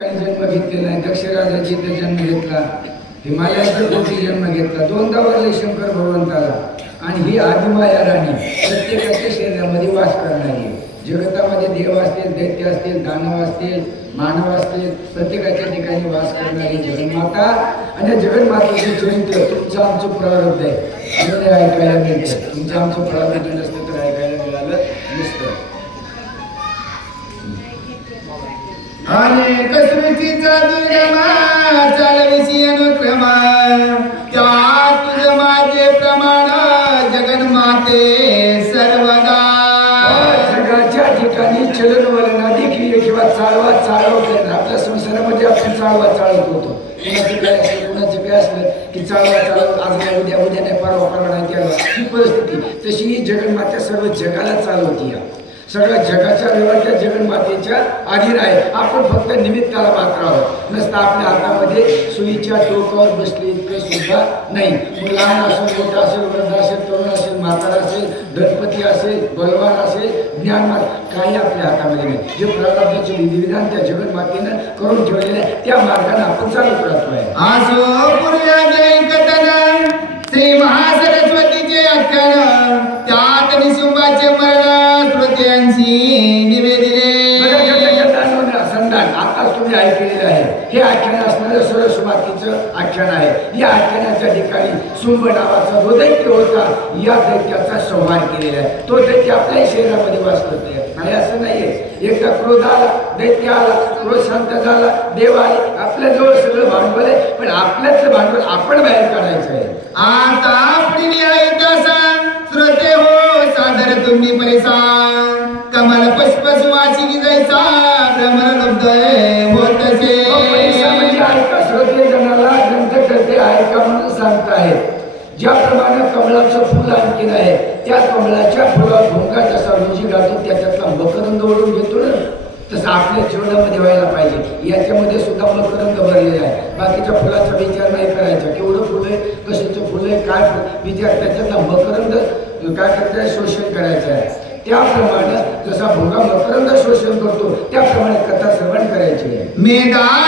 जन्म घेतलेला आहे. दक्ष राजाची जन्म घेतला. हिमालयाच्या पोटी जन्म घेतला. दोनदा वरले शंकर भगवंताला. आणि ही आदिमाया राणी प्रत्येकाच्या शरीरामध्ये वास करणारी जगतामध्ये देव असतील दैत्य असतील दानव असतील मानव असतील प्रत्येकाच्या ठिकाणी वास करणारी जगन्माता आणि त्या जगन्मातेचे चरित्र तुमचं आमचं प्रारब्ध आहे. ऐकायला मिळतं तुमचं आमचं प्रारब्ध नसतं आणि कसुरीचा दुर्गमा चालविसी अनुक्रमा त्या तुझ माझे प्रमाण जगन्माते सर्वदा. जगाच्या ठिकाणी चलन वलनादी क्रिया किंवा चालवा चालव आपल्या संसारामध्ये आपण चालवा चालवत होतो. कुणाचं काय असलं कुणाचं काय असलं की चालवा चालव आज नाही उद्या उद्या नाही परवा परवा नाही तेव्हा ही परिस्थिती. तशी ही जगन्माता सर्व जगाला चालवती या सगळ्या जगाच्या व्यवहार त्या जगन्मातेच्या अधीन आहे. आपण फक्त निमित्ताला मात्र आहोत. नसता आपल्या हातामध्ये सुईच्या टोकावर बसले इतकं सुद्धा नाही. मग लहान असेल मोठा असेल वृद्ध असेल तरुण असेल म्हातारा असेल गणपती असेल बलवान असेल ज्ञानवान काही आपल्या हातामध्ये नाही. जे प्रारब्धाचे विधिविधान त्या जगन्मातेनं करून ठेवलेले आहे त्या मार्गाने आपण चालत राहतो आहे. आज श्री महासरस्वतीचे अख्यान त्यात निशुंभाचे मरण श्रोत्यांशी निवेदिले संधान आताच तुम्ही ऐकलेलं आहे हे आख्यान असणारं सरस्वतीचं आख्यान आहे या आख्यानाच्या ठिकाणी सुंभ नावाचा जो दैत्य होता या दैत्याचा संहार केलेला आहे तो दैत्य आपल्याही शरीरामध्ये वास करतोय नाही असं नाहीये एकदा क्रोध आला दैत्य आला क्रोध शांत झाला देव आले आपल्या जवळ सगळं भांडवल आहे पण आपल्यातलं भांडवल आपण बाहेर काढायचं आहे आता ऐकासा श्रोते हो सादर तुम्ही परेशान कमल पुष्प सुवासिनी जैसा भ्रमर लब्ध होतसे पैसा म्हणजे जनाला ग्रंथ करते ऐका म्हणून सांगतायत ज्याप्रमाणे कमळाचं फुल आणखीन आहे त्या कमळाच्या फुलावर भोंगा जसा रोजी घालतो त्याच्यातला मकरंद ओढून घेतो ना. तसं आपल्या जीवनामध्ये व्हायला पाहिजे. याच्यामध्ये सुद्धा मकरंद भरलेला आहे. बाकीच्या फुलाचा विचार नाही करायचा. केवढं फुलं आहे कशाचं फुलं आहे काय विचार त्याच्यातला मकरंद काय करायचं शोषण करायचं आहे. त्याप्रमाणे जसा भोंगा मकरंद शोषण करतो. त्याप्रमाणे कथा श्रवण करायची आहे.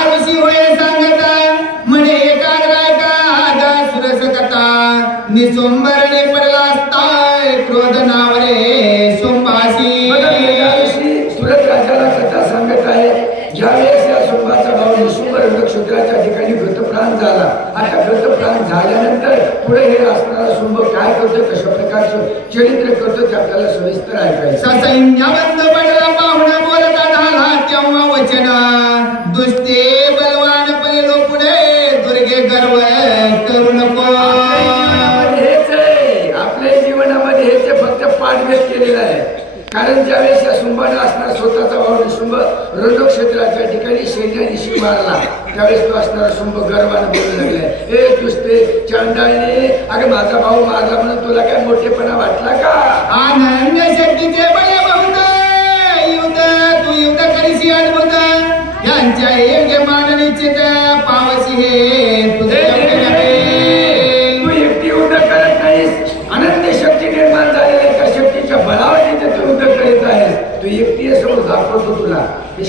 ऋषी होय सांगता म्हणे एकाग्राय का आदा सुरस कथा. निसुंबरणे पडला असताय क्रोध नावरे वेदाविषयी सुरत राजाला कथा सांगत आहे. ज्यावेळेस या शुंभाचा भाऊ निशुंभर नक्षत्राच्या ठिकाणी घृतप्राण झाला पुढे हे असणारा शुंभ काय करतो कशा प्रकारचं चरित्र करतो ते आपल्याला सविस्तर ऐकायचं ससैन्यबंद पडला पाहुणा बोलता झाला तेव्हा वचन. दुसते कारण ज्यावेळेस या शुंभाने असणार स्वतःचा भाऊ निशुंभ रणो क्षेत्राच्या ठिकाणी सैन्यानिशी मारला त्यावेळेस तो असणारा शुंभ गर्वाने बोलू लागलाय ए दुसते चांडाळणे अगं माझा भाऊ मारला म्हणून तुला काय मोठेपणा वाटला का? आनंद शक्तीचे युद्ध तू युद्ध करीशी अद्भुत. यांच्या योग्य मान निश्चित पावसी हे तुझे दाखवतो तुला. हे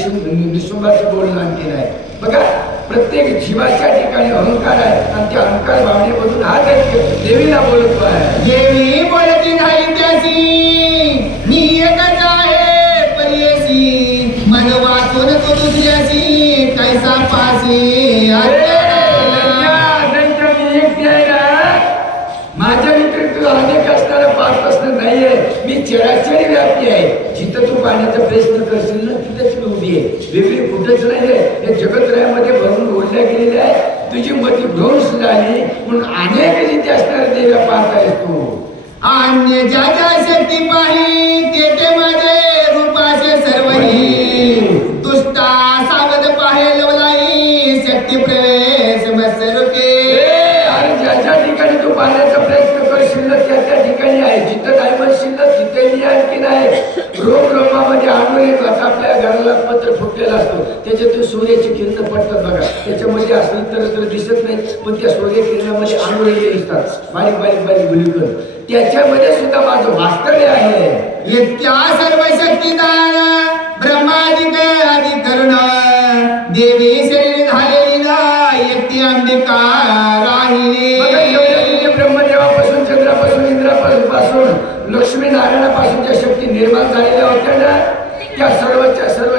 निशुंभाचं बोलणं आणखीन आहे बघा प्रत्येक जीवाच्या ठिकाणी अहंकार आहे. आणि त्या अहंकार भावनेमधून हा दैत्य देवीला बोलतो आहे देवी बोलती नाही त्यासी. मी एकच आहे परियसी मन वाचून तू दुसऱ्याशी कैसा पासी. आणून दिसतात बारीक बारीक बारीक गुलीकर त्याच्यामध्ये सुद्धा माझं वास्तव्य आहे. इत्या सर्व शक्तिदान ब्रह्मादिक आदि करुण. देवी शरीर झालेली ना एकटी अंबिका राहिली. ब्रह्मदेवापासून चंद्रापासून इंद्रापासून पासून लक्ष्मी नारायणापासून ज्या शक्ती निर्माण झालेल्या होत्या ना त्या सर्वच्या सर्व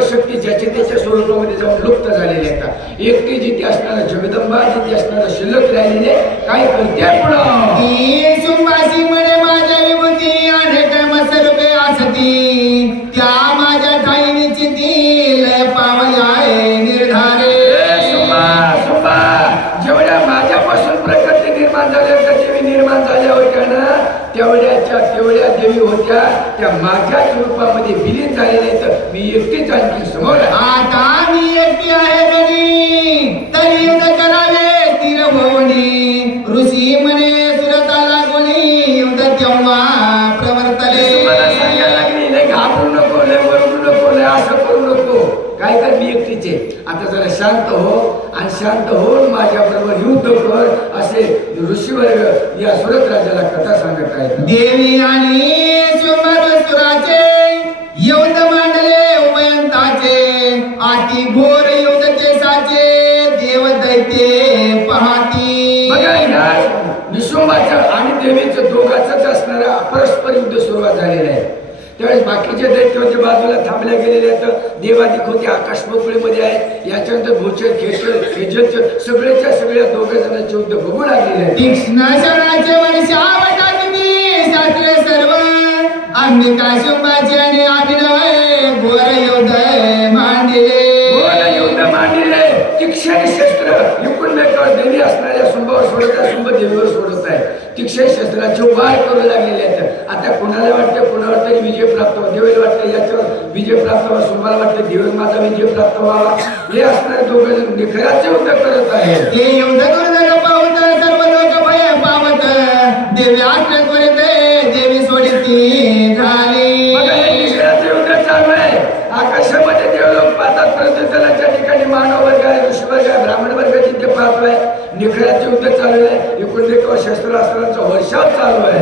शक्ती स्वरूपामध्ये जाऊन लुप्त झालेले आहेत. एकटी जिथे असणारा जगदंबा जिथे असणारा शिल्लक राहिलेले काय करते पुढं. तेवढ्या देवी होत्या त्या माझ्या स्वरूपामध्ये विलीन झालेल्या आहेत. मी एकटीच आणखी समोर. आता मी एकटी आहे तरी तरी करावे स्थिर भवनी ऋषी म्हणे सुरताला कोणी युद्ध तेव्हा प्रवर्तले? सांगायला लागली लय घाबरू नको लय नको लय असं करू नको. काय कर मी एकटीच आता जरा शांत हो. आणि शांत होऊन माझ्या बरोबर युद्ध कर असे ऋषीवर्ग या सुरत राजाला कथा सांगत आहेत. देवी आणि सुराचे युद्ध मांडले उभयंताचे आती घोर युद्ध ते साचे देव दैते पहाती. बघा निशुंभाचं आणि देवीचं दोघांचंच असणारा परस्पर युद्ध सुरुवात झालेलं आहे. त्यावेळेस बाकीचे दैत्य बाजूला थांबल्या गेलेले आहेत. देवादिक होते आकाश मोकळीमध्ये आहेत. याच्यानंतर भूचर खेचर खेचर सगळ्याच्या सगळ्या दोघे जणांचे युद्ध बघू लागलेले आहेत शास्त्रे सर्व. अंबिका शुंभाचे आणि अभिनय घोर युद्ध मांडले. गोल युद्ध मांडले. तीक्ष्ण शस्त्र. इकडून मेकावर देवी असणाऱ्या सुंभावर सोडत आहे. सुंभ देवीवर सोडत आहे तीक्ष्ण शस्त्राचे वार करू लागलेले आहेत आता कोणाला वाटतं कोणावर तरी विजय प्राप्त व्हावा? देवीला वाटतं याच्यावर विजय प्राप्त व्हावा? सुंभाला वाटतं देवीवर माझा विजय प्राप्त व्हावा? हे असणारे दोघे जण निखराचे युद्ध करत आहेत. ते युद्ध दुर्धर पावत सर्व लोक भय पावत. देवी आश्रय करीत देवी सोडिती झाली. हे निखराचे युद्ध चालू आहे. आकाशामध्ये देव लोक पाहतात परंतु त्याला त्या ठिकाणी मानव आहे ऋषी वर्ग आहे ब्राह्मण वर्ग तिथे पाहतोय निखराचे युद्ध चालू आहे. एकूण शस्त्रास्त्रांचा वर्षाव चालू आहे.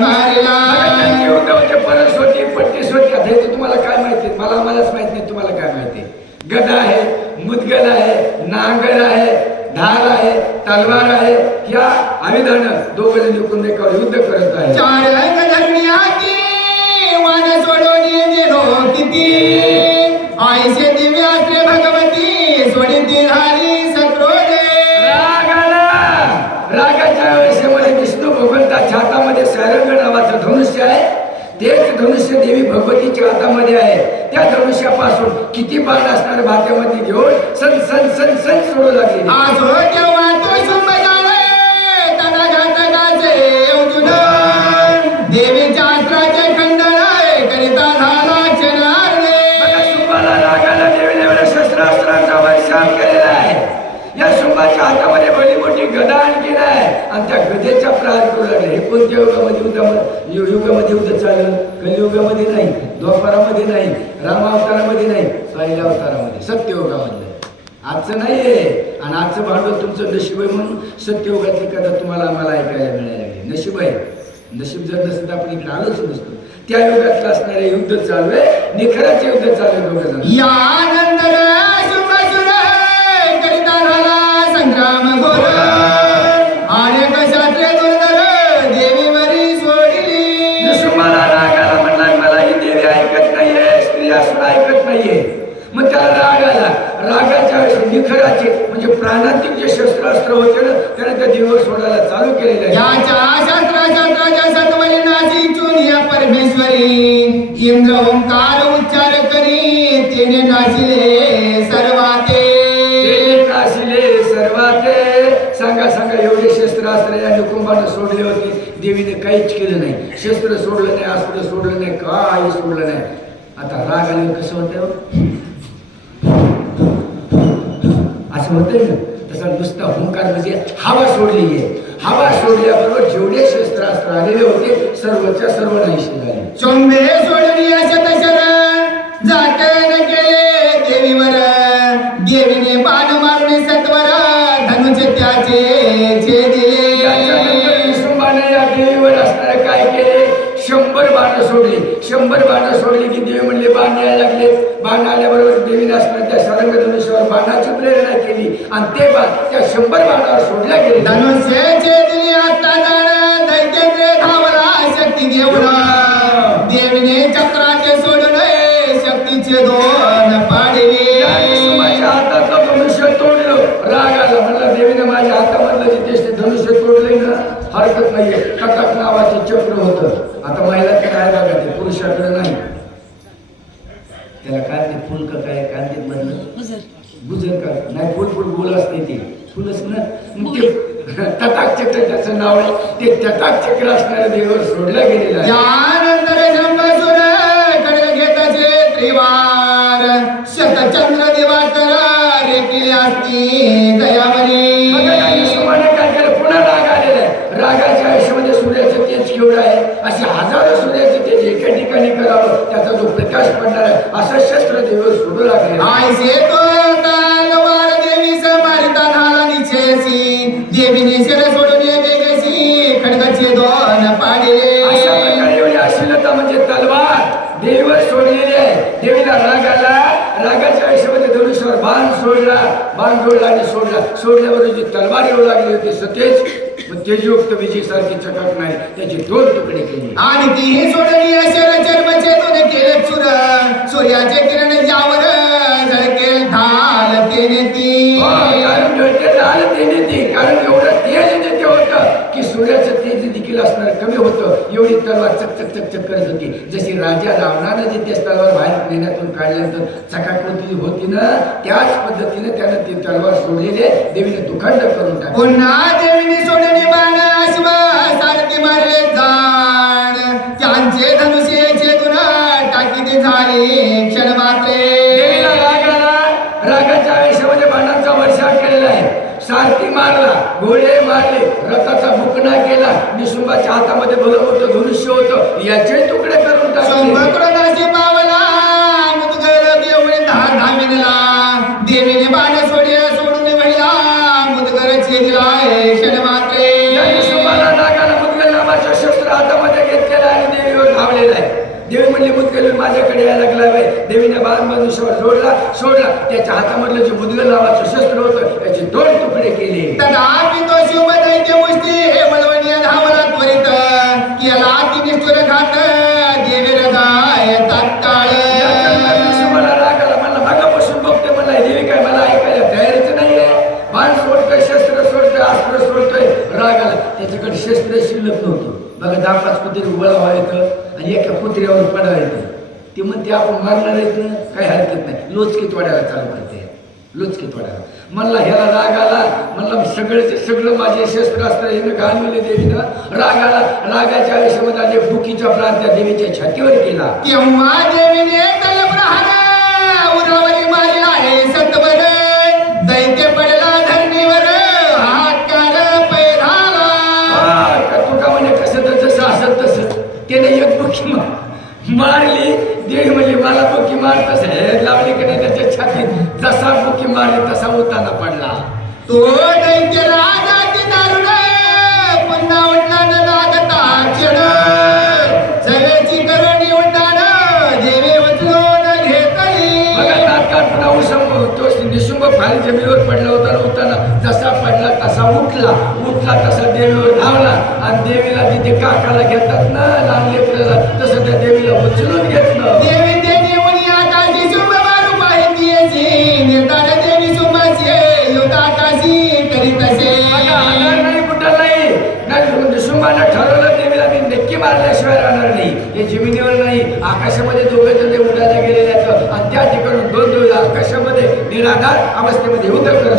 मारिला त्यांची युद्ध म्हणजे परस होती पट्टीस होती आता हे तुम्हाला काय माहिती मला मलाच माहीत नाही. तुम्हाला काय माहिती गदा आहे मुदगल आहे नांगर आहे धार आहे तलवार आहे. या आयुधानं दोघं जण एकूण एकावर युद्ध करत आहे. दिव्य भगवती सक्रोध रागाच्या विष्णू भगवंताच्या हातामध्ये सारंग नावाचं धनुष्य आहे. तेच धनुष्य देवी भगवतीच्या हातामध्ये आहे. त्या धनुष्यापासून किती बाण असणार भात्यामध्ये घेऊन सन सन सन सन सोडू लागले. या शुंभाच्या हातामध्ये भली मोठी गदा आणखी नाही आणि त्या गदेचा प्रहार करू लागले. हे कोणत्या युगामध्ये युद्धामध्ये युगामध्ये युद्ध चाललं कलियुगामध्ये नाही. द्वापारामध्ये नाही. रामावतारामध्ये नाही. पहिल्या अवतारामध्ये सत्ययुगामध्ये. आजचं नाहीये. आणि आजचं भांडवल तुमचं नशीब आहे म्हणून सत्ययुगातली कथा तुम्हाला आम्हाला ऐकायला मिळायला लागली. नशीब आहे. नशीब जर नसेल तर आपण इकडे आलोच नसतो. त्या युगातलं असणारे युद्ध चालू आहे. निखराचे युद्ध चालू आहे दोघं होते. ना त्याने त्या देवीवर सोडायला चालू केलेलं आहे. याच्या शास्त्र शास्त्राच्या सत्वली नाशी परमेश्वरी. इंद्र ओंकार उच्चार करी तिने नाशिले सर्वाते. नाशिले सर्वाते. सांगा सांगा एवढे शस्त्रास्त्र या निकुंभानं सोडले होते. देवीने काहीच केलं नाही. शस्त्र सोडलं नाही अस्त्र सोडलं नाही काही सोडलं नाही. आता राग कसं होतं? असं होतंय ना? तसा नुसता हुंकार म्हणजे हवा सोडली आहे हवा सोडल्याबरोबर जेवढे शस्त्रास्त्र आलेले होते सर्वच्या सर्व नाहीशी झाले. चोंबे सोडली शतशर जातन केले देवीवर. देवीने बाण मारणे सत्वर धनुचे त्याचे छेदिले. त्याच्यानंतर विसुंबाने या देवीवर असणारे काय केले? शंभर बाणं सोडली. शंभर बाणं सोडली की देवी म्हणले बाण यायला लागले बाण आल्याबरोबर देवीने असणार त्या सरंग धनुष्यावर बाणाची प्रेरणा केली आणि ते त्या शंभर बाणावर सोडल्या गेले. धनुष्याचे दिली आता जाण दैत्येंद्र धावला शक्ती घेऊन देवीने चक्राचे सोडले शक्तीचे दोन पाडले. माझ्या हातातलं धनुष्य तोडलं. राग आला म्हणला देवीने माझ्या हातामधलं जे ते धनुष्य तोडले ना हरकत नाहीये. कटक नावाचे चक्र होतं. आता महिलाकडे आहे बघा ते पुरुषाकडे नाही. त्याला काय ते फुल का काय कांदे मधलं गुजर का नाही फुल फुल बोल असते ते. फुलच ना ते तटाक चक्र त्याचं नाव आहे. ते तटाक चक्र असणाऱ्या देवावर सोडलं गेलेलं आहे. शतचंद्र दिवाकर असती दयावरी. काय केलं? पुन्हा राग आलेला आहे. रागाच्या आयुष्यामध्ये सूर्याचं तेज केवढं आहे? असे हजारो सूर्याचे तेज एका ठिकाणी करावं त्याचा जो प्रकाश पडणार आहे असं शस्त्र देव सोडू लागले. सोडलेली आहे. देवीला राग आला. रागाच्या आयुष्यामध्ये धनुष्यावर बाण सोडला. बाण जोडला आणि सोडला. सोडल्यावर जी तलवार येऊ लागली होती सतेज तेजयुक्त विजय सारखी चटक नाही. त्याचे दोन तुकडे केले. आणि तीही सोडली चर्मचे दोन केले चुर सूर्याचे किरण यावर झळके ढाल केले ती. कारण मिळते लाल तेने ती कारण एवढं तेज तिथे होतं की सूर्याचं तेज देखील असणार कमी होतं. एवढी तलवार चकचक चकचक करत होती. जशी राजा रावणानं जे तेच तलवार बाहेर नेण्यातून काढल्यानंतर चकाकृती होती ना त्याच पद्धतीने त्यानं ती तलवार सोडलेली देवीने दुखंड करून टाकली. पुन्हा देवीने सोडली मान निसुंबाच्या हातामध्ये भलं मोठं धनुष्य होतं. याचे तुकडे करून टाकले. देवी म्हणली मुदगल माझ्याकडे यायला लागला आहे. देवीने बाण मनुष्यावर जोडला सोडला. त्याच्या हातामधलं जे मुदगल नावाचं शस्त्र होतं त्याचे दोन तुकडे केले. ती निष्ठुर घात तात्काळ. मला मला मागापासून बघते मला देवी काय मला ऐकायला तयारीच बाण सोडतोय शस्त्र सोडतोय अस्त्र सोडतोय त्याच्याकडे शस्त्र शिल्लक नव्हतं बघा दहा पाच कुत्री उभा व्हायचं आणि एका कुत्र्यावर पडायचं ते म्हणते आपण मारणार आहे काही हरकत नाही. लोचकीत वाढायला चालू करते. लोचकीत वाढायला म्हणला ह्याला राग आला? म्हणला सगळं सगळं माझे शस्त्र असतं हे घालवले देवीनं. राग आला. रागाच्या आयुष्यामध्ये आणि बुकीचा त्या देवीच्या छातीवर केला तेव्हा देवीने उरावली मारी आहे सतवर दैत्य पडला धरणीवर हात काल पैराला का तुका म्हणे कसं तर जसं असत तसं. त्याने एक बुकी मारली. देवी म्हणजे मला बुकी मार तसं हे लावली की नाही त्याच्या छातीत. जसा बुकी मारली तसा उताना पडला. तो दैत्य राजा ती दारुण पुन्हा उठला न लागता क्षण. सगळ्याची करणी उड्डाण देवी उचलून घेतली. बघा तात्काळ पुन्हा उसंब तो निशुंभ फाईल जमिनीवर पडला होता ना उताना जसा पडला तसा उठला. उठला तसा देवीवर धावला. आणि देवीला जिथे काकाला घेतात जमिनीवर नाही आकाशामध्ये दोघे जण ते उडायला गेलेले आहेत. आणि त्या ठिकाणी दोन दिवस आकाशामध्ये निराधार अवस्थेमध्ये युद्ध करत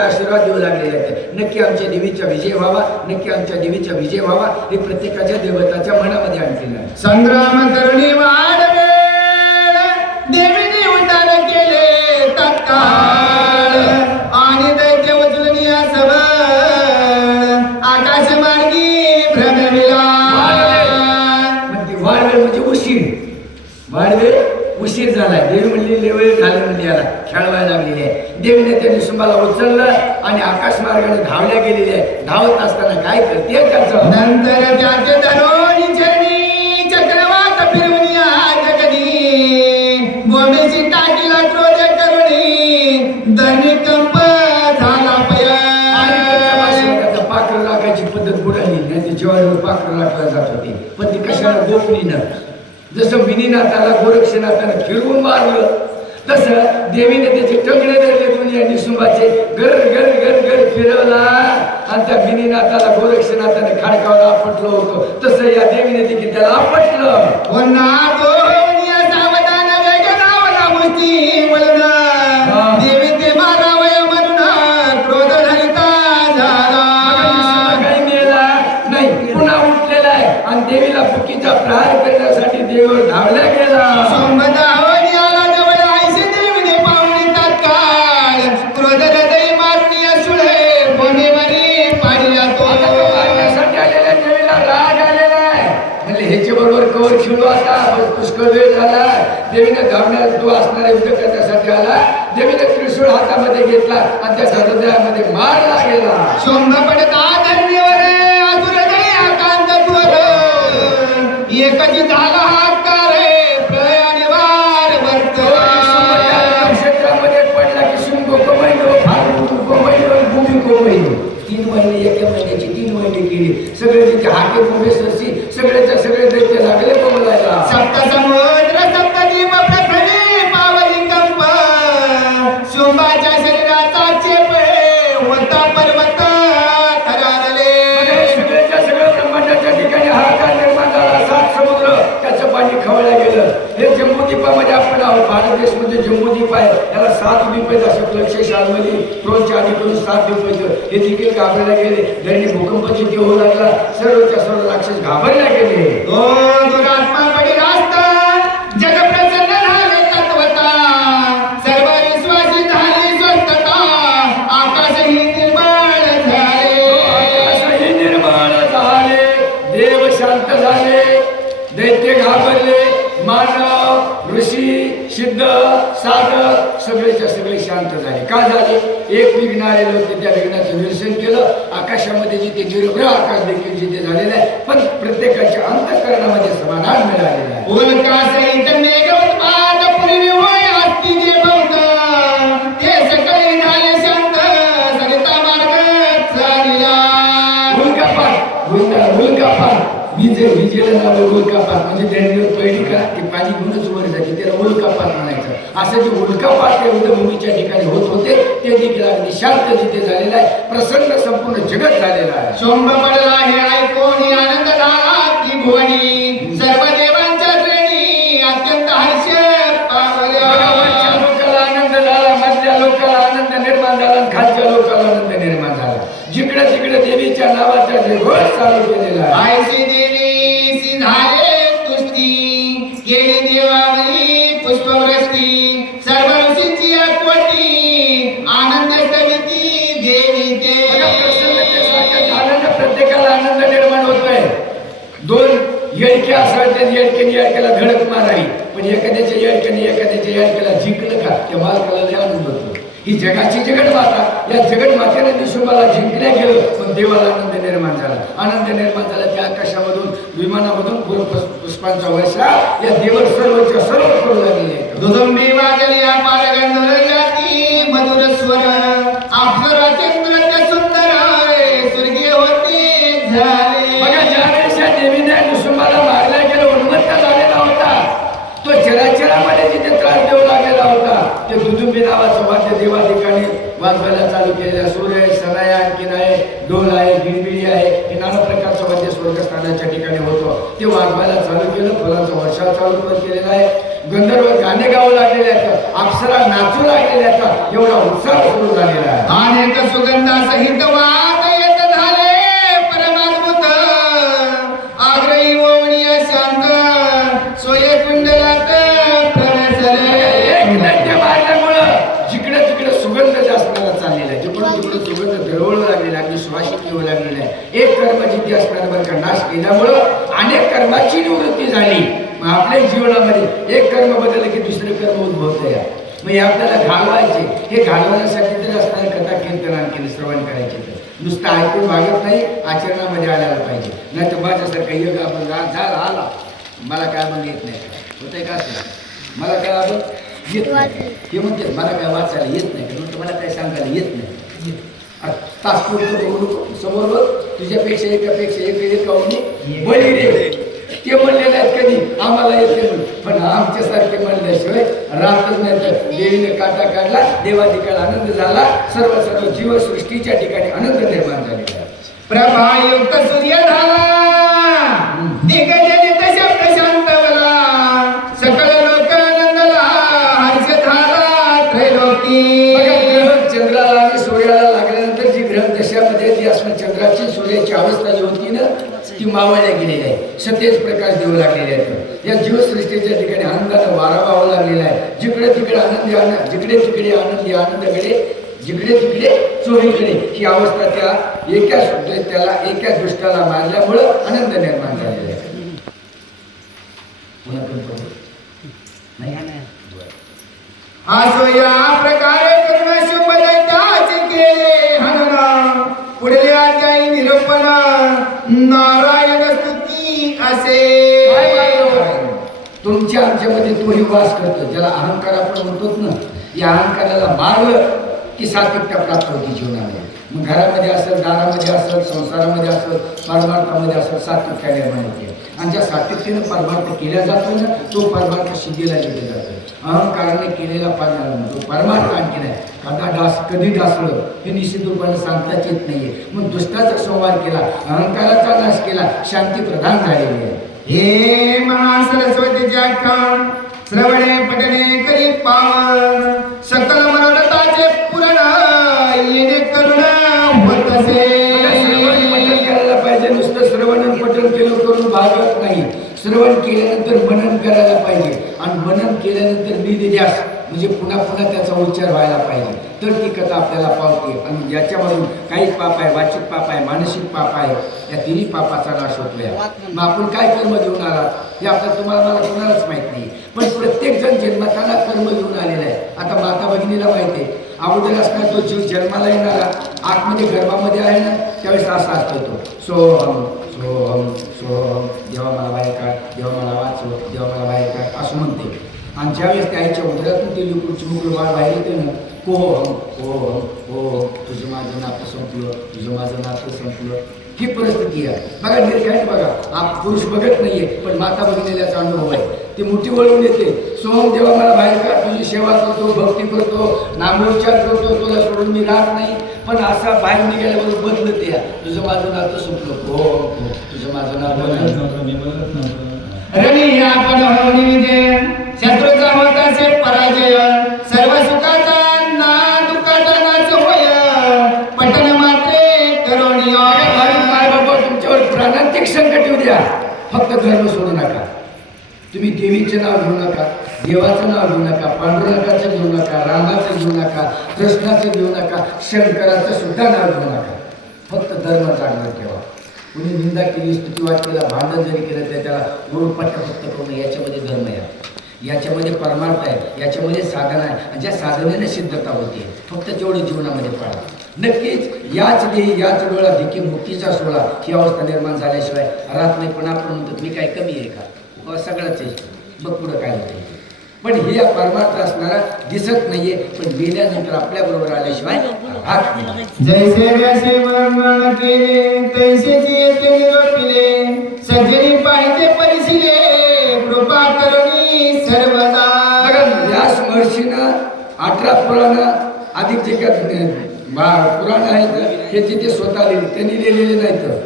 काय आशीर्वाद देऊ लागलेले आहेत नक्की आमच्या देवीचा विजय व्हावा नक्की आमच्या देवीचा विजय व्हावा हे प्रत्येकाच्या देवताच्या मनामध्ये आणलेलं आहे. संग्राम करुणी वाढवे देवीने उद्धार केले तत्काळ. आणि दैत्य सबळ आकाश मार्गी भ्रमविला. ते वाढवेळ म्हणजे उशीर. वाढवेळ उशीर झालाय. देवी म्हणली लेवळ झालं म्हणजे याला खेळवायला लागलेली आहे. देवीने त्या निसुंबाला उचललं आणि आकाश मार्गाने धावल्या गेलेली आहे धावत असताना काय करते त्याचं? नंतर त्याचे धरोणी चरणी चक्रवात भूमीची टाकीला क्रोध करुणी. झाला पाखरं राखायची पद्धत बुडाली. पाखरं जात होती. पण ती कशाला जसं मिनीनाथाला गोरक्षनाथानं फिरवून मारलं तसं देवीने त्याचे टंगडे धरले दुनिया गर गर गर गर फिरवला. आणि त्या मिनीनाथाला गोरक्षनाथाने खाडकावर आपटलं होतं. तसं या देवीने देखील त्याला आपटलं. हो देवीने धावण्यात तो युद्ध करण्यासाठी आला. देवीने त्रिशूळ हातामध्ये घेतला आणि त्याच्या हृदयामध्ये मारला गेला सोंग पडता धरणीवर असुर हृदय आकांत एकची झाला आकाशामध्ये जिथे निरभ्र आकाश देखील जिथे झालेलं आहे पण प्रत्येकाच्या अंतकरणामध्ये समाधान मिळालेलं आहे. ते झाले विजेला नाव उल्कापात म्हणजे त्यांनी पहिली का ते पाणी घेऊनच वर जाते त्याला उल्कापात म्हणायचं. असं जे उल्कापात त्या युद्धभूमीच्या ठिकाणी होत होते ते देखील अगदी शांत जिथे झालेलं आहे. प्रसन्न संपूर्ण जगत झालेलं आहे. शोंभ पडला हे ऐकून आनंद झाला की भुवनी. सर्व देवांच्या श्रेणी अत्यंत हर्ष आनंद झाला मधल्या लोकाला आनंद निर्माण झाला आणि खालच्या लोकाला आनंद निर्माण झाला. जिकडे तिकडे देवीच्या नावाचा जयघोष चालू केलेला येडके असं त्या येडक्याला धडक मारावी पण एखाद्याच्या येडक्याने एखाद्याच्या येडक्याला जिंकलं का? त्या बालकाला लय आनंद होतो. ही जगाची जगडमाता या जगन्मातेने निशोबाला जिंकल्या गेलं पण देवाला आनंद निर्माण झाला. आनंद निर्माण झाला त्या आकाशामधून विमानामधून पुष्पांचा वर्षा या देवर सर्वच्या सर्व करू लागले मधुर स्वर. ते नावाचं वाद्य देवा ठिकाणी वाजवायला चालू केलेलं सूर्य आहे सनाय आणखीन आहे डोल आहे गिरबिडी आहे हे नाना प्रकारचं वाद्य स्वर्गस्थानाच्या ठिकाणी होतं. ते वाजवायला चालू केलं फुलांचा वर्षा चालू पण केलेला आहे. गंधर्व गाणे गाऊ लागलेले आहेत. अप्सरा नाचू लागलेले आहेत. एवढा उत्साह सुरू झालेला आहे. अनेक सुगंधासहित वाद येत का केल्यामुळं अनेक कर्माची निवृत्ती झाली. मग आपल्या जीवनामध्ये एक कर्म बदललं की दुसरं कर्म उद्भवतं या. मग हे आपल्याला घालवायचे. हे घालवण्यासाठी तर असणारे कथा कीर्तन आणखी श्रवण करायचे. नुसतं ऐकून भागत नाही आचरणामध्ये आल्याला पाहिजे. नाही तर माझ्यासारखं योग आपण झाला आला. मला काय मग येत नाही. होतंय का असं? मला काय आपण येत नाही. हे म्हणते मला काय वाचायला येत नाही. म्हणून तुम्हाला काय सांगायला येत नाही. तात्पुरतं. समोर तुझ्यापेक्षा एकापेक्षा एक एक काऊनी बळी रे ते म्हणलेले आहेत कधी. आम्हाला येते म्हणून. पण आमच्यासारखे म्हणल्याशिवाय राहतच नाही. तर देवीने काटा काढला देवाधिकाला आनंद झाला. सर्व सर्व जीवसृष्टीच्या ठिकाणी आनंद निर्माण झालेला प्रभायुक्त सूर्य झाला सूर्याची अवस्था जी होती ना ती मावळल्या गेलेली आहे सतेज प्रकाश देऊ लागलेले आहेत. या जीवसृष्टीच्या ठिकाणी आनंदानं वारा वाहू लागलेला आहे. जिकडे तिकडे आनंदी आनंद जिकडे तिकडे आनंदी आनंदाकडे जिकडे तिकडे चोरीकडे ही अवस्था त्या एका शब्द त्याला एका दृष्टाला मारल्यामुळं आनंद निर्माण झालेला आहे. असो या प्रकारे तुमच्या तोही वास करतो. ज्याला अहंकार आपण म्हणतोच ना या अहंकाराला मारलं की सात्विकता प्राप्त होती जीवनामध्ये. मग घरामध्ये असेल दारामध्ये असेल संसारामध्ये असेल परमार्थामध्ये असेल सात्विकता निर्माण होते. आणि ज्या सात्विकतेनं परमार्थ केला जातो ना तो परमार्थ सिद्धीला गेले जातो. अहंकाराने केलेला पाण्याला तो परमार्थ आणखी नाही. कदा डास कधी डासलं हे निश्चित रूपाने सांगताच येत नाहीये. मग दुष्टाचा संवाद केला अहंकाराचा नाश केला शांती प्रधान झालेली आहे. हे महासरस्वतीचे आख्यान श्रवणे पटणे करी पावन सकल मनोरथाचे पुरण येणे करुण होत असे. श्रवण करायला पाहिजे नुसतं श्रवण पठण केलं करून भागत नाही. श्रवण केल्यानंतर मनन करायला पाहिजे. आणि मनन केल्यानंतर निधिध्यास म्हणजे पुन्हा पुन्हा त्याचा उच्चार व्हायला पाहिजे. तर ती कथा आपल्याला पावते. आणि याच्यामधून काही पाप आहे वाचिक पाप आहे मानसिक पाप आहे या तिन्ही पापाचा नाश होतोय. मग आपण काय कर्म घेऊन आला हे आपलं तुम्हाला मला कोणालाच माहीत नाही. पण प्रत्येक जण जन्मताना कर्म घेऊन आलेला आहे. आता माता भगिनीला माहिती आहे. अगोदर असणार तो जीव जन्माला येणारा आतमध्ये गर्भामध्ये आहे ना त्यावेळेस असा असतो तो. सोहम सोहम सोहम. जेव्हा मला बाहेर काढ जेव्हा मला वाचव जेव्हा मला बाहेर काढ असं म्हणते. आणि ज्यावेळेस त्या आईच्या उदरातून ते लिकूड चिमुकलं बाळ बाहेर येते ना कोहम कोहम कोहम तुझं माझं नातं संपलं. तुझं माझं नातं संपलं. ही परिस्थिती आहे. बघा निर्घाट बघा. आप पुरुष बघत नाहीये पण माता बघितलेल्याचा अनुभव आहे. ती मोठी वळून येते. सोहम जेव्हा मला बाहेर काढ तुझी सेवा करतो भक्ती करतो नामोच्चार करतो तुला सोडून मी राहत नाही. पण असा बाहेर निघाल्याबरोबर बदलत या तुझं माझं नातं संपलं. हो हो, तुझं माझं नातं रणी हे आपण विजय शत्रूचा होत असे पराजय. सर्व सुखाचा फक्त धर्म सोडू नका. तुम्ही देवीचे नाव घेऊ नका देवाचं नाव घेऊ नका पांडुरंगाचं घेऊ नका रामाचं घेऊ नका कृष्णाचं घेऊ नका शंकराचं सुद्धा नाव घेऊ नका. फक्त धर्म चांगला ठेवा. कुणी निंदा केली स्तुतीवाद केला भांडण जरी केलं तर त्याला गोड फक्त करून याच्यामध्ये धर्म आहे. याच्यामध्ये परमार्थ आहे याच्यामध्ये साधना आहे. आणि ज्या साधनेने सिद्धता होते फक्त तेवढं जीवनामध्ये पाळा. नक्कीच याच देही याच डोळा देखील मुक्तीचा सोहळा ही अवस्था निर्माण झाल्याशिवाय राहत नाही. पण आपण म्हणतो मी काय कमी आहे का? सगळंच आहे. मग पुढं काय होतं? पण हे या परमार्थ असणारा दिसत नाहीये. पण गेल्यानंतर आपल्या बरोबर आल्याशिवाय जैसे व्यासे वर्णन केले तैसे येते निरोपिले पाहिजे परिशिले कृपा करुणी सर्वदा. बघा व्यास महर्षीनं अठरा पुराण अधिक जे काय पुराण आहेत हे तिथे स्वतः लिहिले. त्यांनी लिहिलेले नाहीत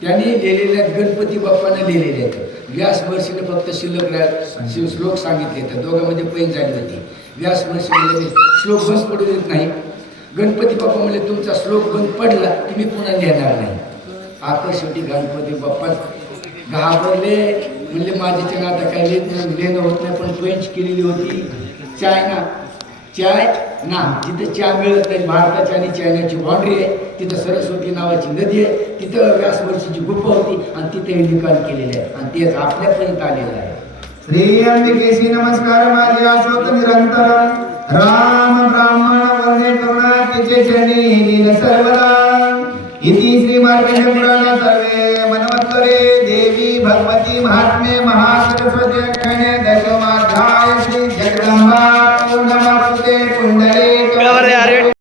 त्यांनी लिहिलेले आहेत गणपती बाप्पाने लिहिलेले आहेत. व्यास महर्षीने फक्त शिल्लक रा- श्लोक सांगितले तर दोघांमध्ये पैन झाली होती. व्यास महर्षी श्लोक बंद पडू देत नाही. गणपती बाप्पा म्हणले तुमचा श्लोक बंद पडला की मी पुन्हा लिहिणार नाही. आता शेवटी गणपती बाप्पा घाबरले. म्हणले माझ्याच्या आता काही लिहित लिहिणं होत नाही पण पेंच केलेली होती. चाय ना. चाय ना जिथं चहा मिळत नाही भारताची आणि चायनाची बाँड्री आहे तिथं सरस्वती नावाची नदी आहे तिथं व्यासवर्षीची गुफा होती आणि तिथे हे लिखाण केलेले आहे आणि तेच आपल्यापर्यंत आलेलं आहे. श्री अंबिकेशी नमस्कार माझे अशोक निरंतर. राम ब्राह्मण वंदे करुणा तिचे चरणी सर्वदा. इति श्री मार्गेश पुराणा सर्वे मनवा सर्वे देवी भगवती महात्म्य महासरस्वती अखण्य दशमाध्याय श्री जगदंबा पूर्णमासुते कुंडली